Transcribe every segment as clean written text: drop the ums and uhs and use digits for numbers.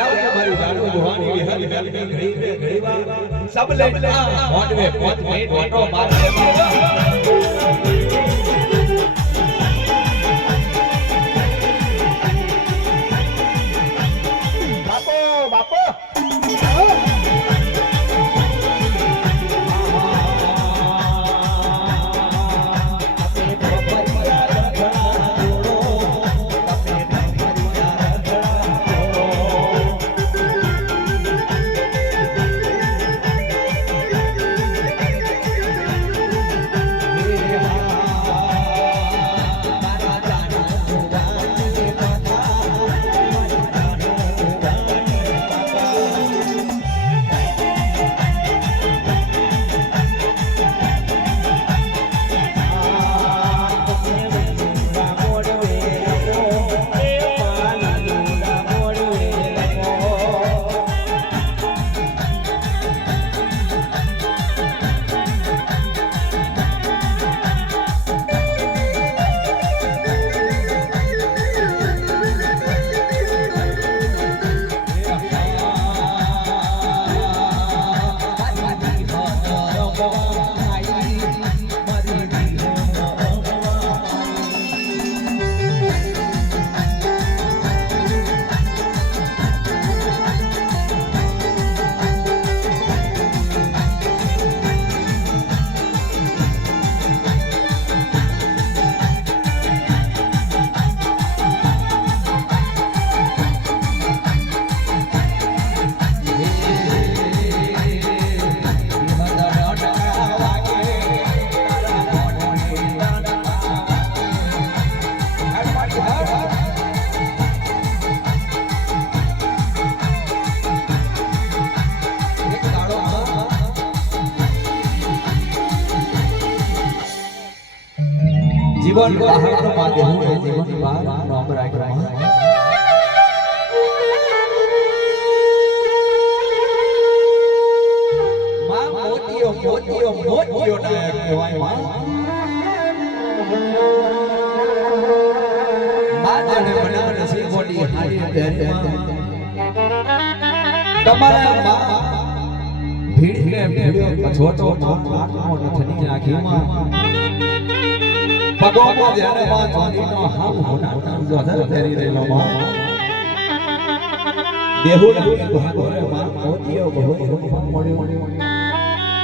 આવજે મારી જાણો ભવાની વિહરી ગલની ઘડી ઘડીવા સબ લેટલા મોટવે પોત મેં ઓટો માર जीवन बाहर तो बात है जीवन बाहर नौम राख्यो मां मोतियो मोतियो मोतियो ना कહેવાય मां જાણે બનાવને સી બોડી હારી પ્યારી તમારા માં ભીડ ને ભીડ્યો છોટો આત્મો નથની નાખી માં પગોમાં જ્યારે માં જોડીનો હાવ હોના જોધર તેરી રેલો માં દેહુની ભાગોરે માં મોતિયો બહુ રૂપ મોડ્યો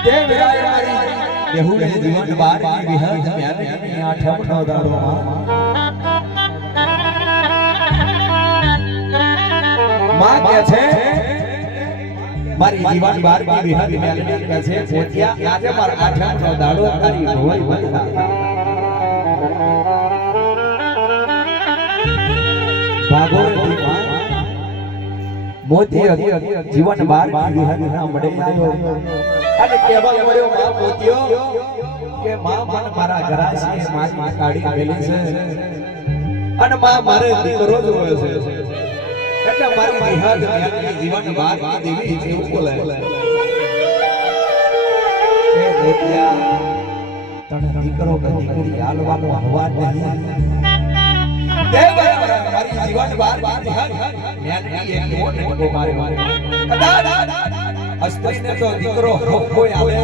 તે વિરાય મારી દેહુને જીવન બાર વિહર ધ્યાનની આઠમનો દાડો માં કે છે મારી જીવન બાર વિહર ધ્યાનની કે છે મોતિયા આજે માર આઠમનો દાડો તારી રોઈ વંદના ભાગોરથી મોતિયો જીવન બાર વિહરના મળે આવ્યો અને કેવા મળ્યો માં મોતિયો કે માં મન મારા ગરાસી મારી કાઢી ગયેલી છે અને માં મારે દીકરો જ રોયો છે એટલે મારી વિહર જ્ઞાનની જીવન બાર દેવી જેવું બોલે કે મોતિયા તને દીકરો કે દીકરી હાલવાનો અવાજ નહીં તે બરાબર મારી જીવન બાર જ્ઞાનની એક મોટ કો મારે કદાચ અસ્ત્રીને તો દીકરો કોઈ આવે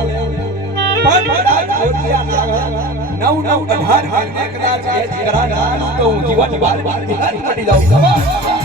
પણ કદાચ મોતિયા આવે 9 18 વાગે કદાચ એ દીકરા ના તો હું જીવન બાર પડી જાઉં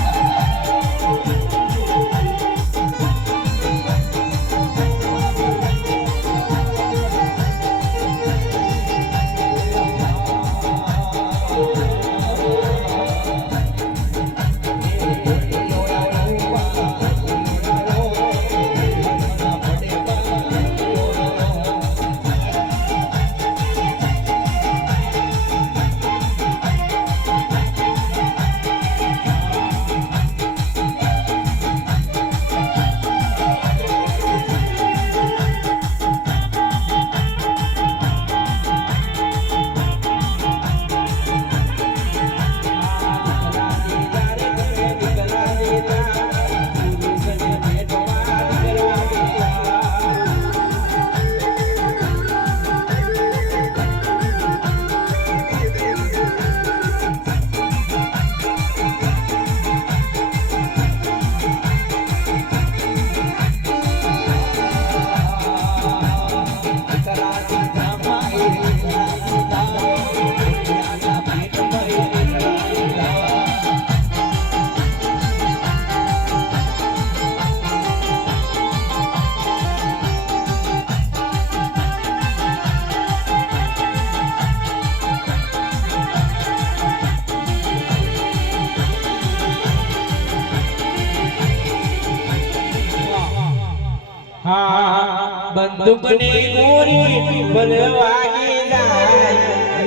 બંદૂકની ગોળી ભલે વાગી જાય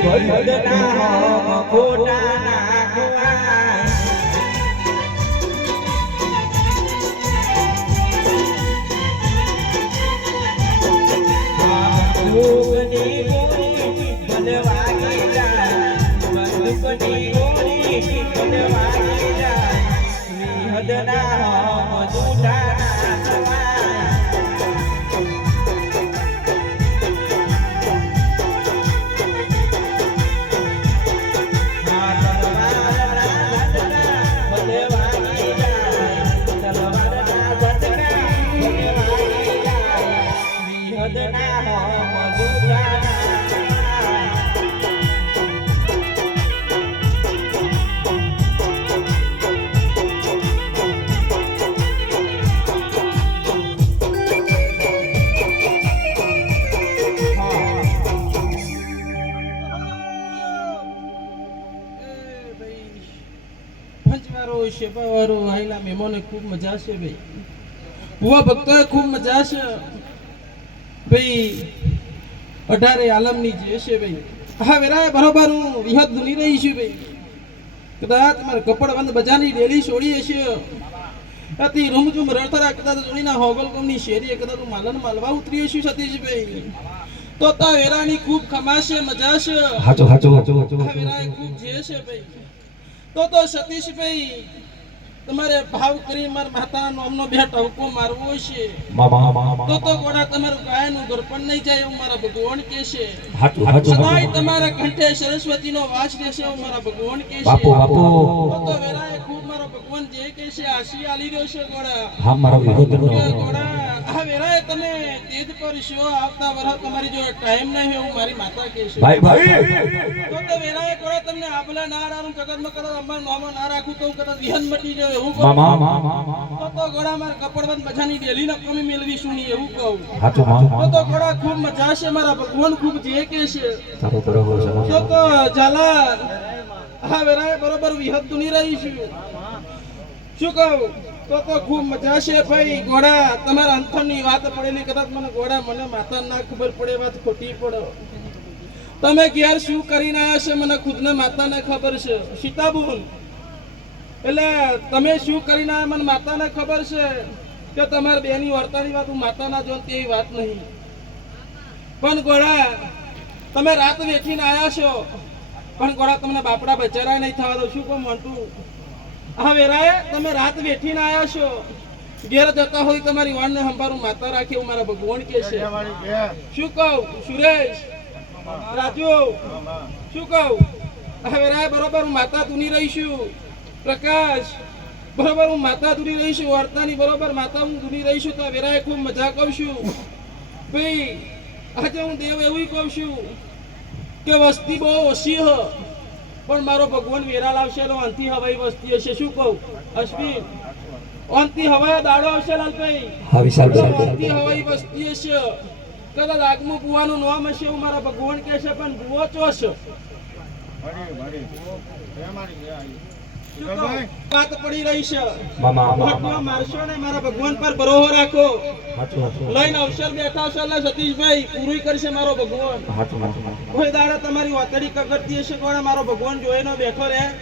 ભોજના હોમ ખોટા નાખવાય બંદૂકની ગોળી ભલે વાગી જાય બંદૂકની ગોળી ભલે વાગી જાય વિહદના હોમ જૂઠા નાખવાય શેપાવાળો આયલા મહેમાને ખૂબ મજા છે ભાઈ ભુવા ભક્તોએ ખૂબ મજા છે ભાઈ 18 આલમની જે છે ભાઈ હા વેરાય બરોબર હું વિહદ ધૂની રહી છું ભાઈ કદાચ મારે કપડ બંધ બજારની ડેલી છોડી હશે અતિ રૂમઝુમ રડતરા કદાચ જોડીના હોગલ કોમની શેરી કદાચ માલન માલવા ઉતરી હશું સતીશભાઈ તો તા વેરાની ખૂબ ખમાશે મજા છે હાચો હા વેરાય ખૂબ જે છે ભાઈ તો સતીશભાઈ તમારે ભાવ કરી માર માતાનો નામનો બે ટવકો મારવો છે તો ગોડા તમારું ગાયનું દર્પણ નહીં જાય એવું મારા ભગવાન કે છે સદાય તમારા કંઠે સરસ્વતીનો વાસ રહેશે એવું મારા ભગવાન કે છે તો વેરાય ખૂબ મારો ભગવાન જે કે છે આશી આલી રહ્યો છે ગોડા આ વેરાય તમે તેજ પર છો આવતા વર્ષ તમારી જો ટાઈમ નહીં હોય એવું મારી માતા કે છે તો વેરાય ગોડા તમને આપલા ના રાનું જગતમાં કદાચ અમાર નામો ના રાખું તો કદાચ વિહન મટી જાય એવું કહું તો ગોડા માર કપડબંધ બજાની ડેલી ના કમી મેળવી સુની એવું કહું તો ગોડા ખૂબ મજા છે મારા ભગવાન ખૂબ જે કે છે તો ઝાલા હા વેરાય બરોબર વિહત દુની રહી છું શું કહું તો ખૂબ મજા છે ભાઈ ગોડા તમારા અંતરની વાત પડેલી કદાચ મને ગોડા મને માતા ના ખબર પડે વાત ખોટી પડે તમે ક્યારે શું કરીને આવ્યા છે મને ખુદને માતાને ખબર છે સીતાબુન એટલે તમે શું કરીને આવ્યા મને માતાને ખબર છે કે તમારા બેની વર્તાની વાત હું માતાના જોન તેવી વાત નહીં પણ ગોડા તમે રાત વેઠીને આવ્યા છો પણ ગોડા તમને બાપડા બચારા નહીં થવા દો શું કહું મોન્ટું હા વેરાય તમે રાત વેઠીને આવ્યા છો ઘેર જતા હોય તમારી વાણને સંભાળું માતા રાખે એવું મારા ભગવાન કે છે શું કહું સુરેશ રાજુ શું કહું હા વેરાય બરોબર હું માતા તુની રહીશું પ્રકાશ બરોબર હું માતા તુની રહીશું વાર્તાની બરોબર માતા હું તુની રહીશું તો વેરાય ખૂબ મજા કહું છું ભાઈ આજે હું દેવ એવું કહું છું કે વસ્તી બહુ ઓછી હ પણ મારો ભગવાન વેરા લાવશે અંતિ હવાઈ વસ્તી હશે શું કહું અશ્વિન અંતિ હવાઈ દાડો આવશે લાલભાઈ અંતિ હવાઈ વસ્તી હશે કદાચ આગમું બુવાનું નામ હશે એવું મારા ભગવાન કહે છે પણ બુવો ચોસ વાત પડી રહી છે મારશો ને મારા ભગવાન પર ભરોસો રાખો લઈને અવસર બેઠા છો એટલે સતીશભાઈ પૂરું કરશે મારો ભગવાન કોઈ દાડે તમારી વાતડી કગરતી હશે કોણે મારો ભગવાન જોઈને બેઠો રહે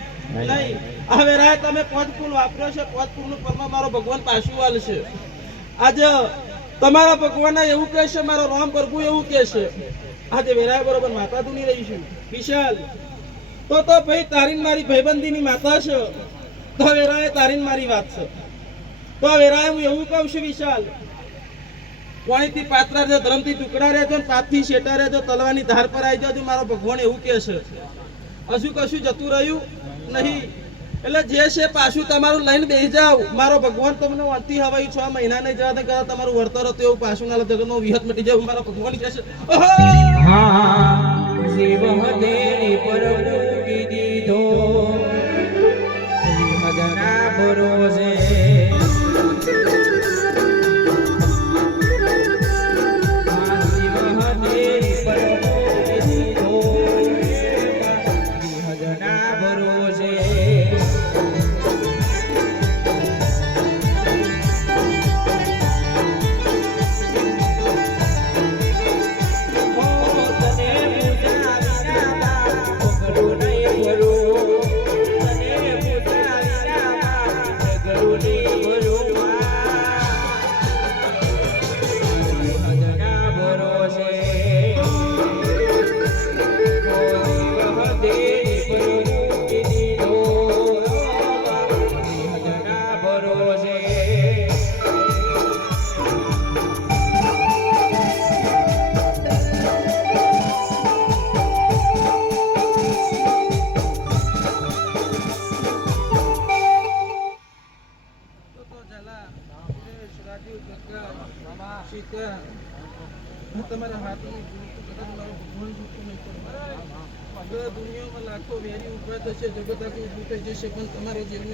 નહીં હવે રાય તમે પદ ફૂલ વાપર્યો છે પદ ફૂલ નું પરમાં મારો ભગવાન પાછું વાલશે આજે તમારા ભગવાન એવું કહે છે મારો રામ પ્રભુ એવું કહે છે આજે વેરાય બરોબર માતા તું નહીં રહીશું વિશાલ તો ભાઈ તારીન મારી ભાઈબંધીની માતા છે તો વેરાય તારીન મારી વાત છે તો વેરાય હું એવું કહું છું વિશાલ કોણીથી પાત્રા રહેજો ધર્મથી ટુકડા રહેજો પાપથી શેટા રહેજો તલવાની ધાર પર આવી જાજો મારો ભગવાન એવું કહે છે હજુ કશું જતું રહ્યું નહીં એટલે જે છે પાછું તમારું લઈને બેસી જાવ મારો ભગવાન તમને વાંચતી હવાઈ 6 મહિના નહીં જવા દે કદાચ તમારું વર્તર હતું એવું પાછું ના જગતનો વિહત મટી જાય મારો ભગવાન કહે છે જીવ હદેની પર મૂકી દીધો વિહદના ભરોસે સીતા હું તમારા હાથની કદાચ મારો ભગવાન દુઃખ નહીં કરો. દુનિયામાં લાખો વેરી ઉભા થશે, જગત આખું ઊભું થઈ જશે, પણ તમારો જીવન